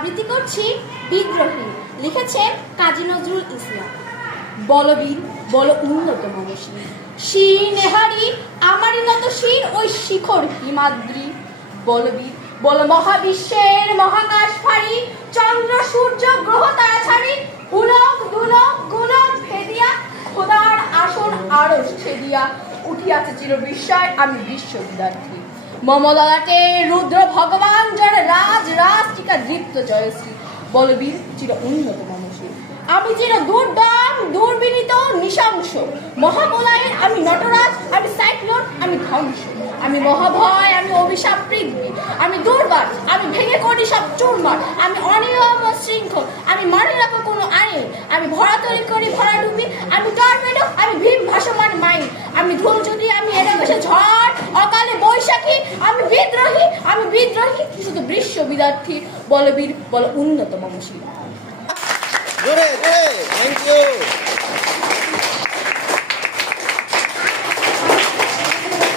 আবৃত্তি করছি বিদ্রোহী, লিখেছেন কাজী নজরুল ইসলাম। বলবীর বল উন্নত মনসী, শির নেহারি আমারই নত শির ওই শিখর হিমাদ্রি। বলবীর বল মহাবিশ্বের মহাকাশ ফাড়ি, চন্দ্র সূর্য গ্রহ তারা ছাড়ি, উলক দুলক গুলক ভেদিয়া খোদার আসন আরশ ছেদিয়া উঠিয়াছে চির বিস্ময় আমি বিশ্ব বিদ্যার্থী। মমললাটে রুদ্র ভগবান জয় রাজ রাষ্ট্রিকা দীপ্ত জয়শ্রী। বলবীর চির উন্নত মনসী, আমি চির দুর্দম দুর্বিনীত নৃশংস। মহামলায়ের আমি নটরাজ, আমি সাইক্লোন, আমি ধ্বংস। আমি মহাভয়, আমি অভিশাপ পৃথিবী, আমি দুর্বার, আমি ভেঙে করি সব চুরমার। আমি অনিয়ম ও শৃঙ্খল, আমি মানি না কোনো আইন। আমি ভরা তৈরি করি ভরা ডুবি, আমি টর্নেডো, আমি ভীম ভাসমান মাইন। আমি ধূমজ্যোতি, আমি এড়ে বসে ঝড় অকালে বৈশাখী। আমি বিদ্রোহী শুধু বিশ্ব বিদ্যার্থী। বলবীর বল উন্নত মনসী।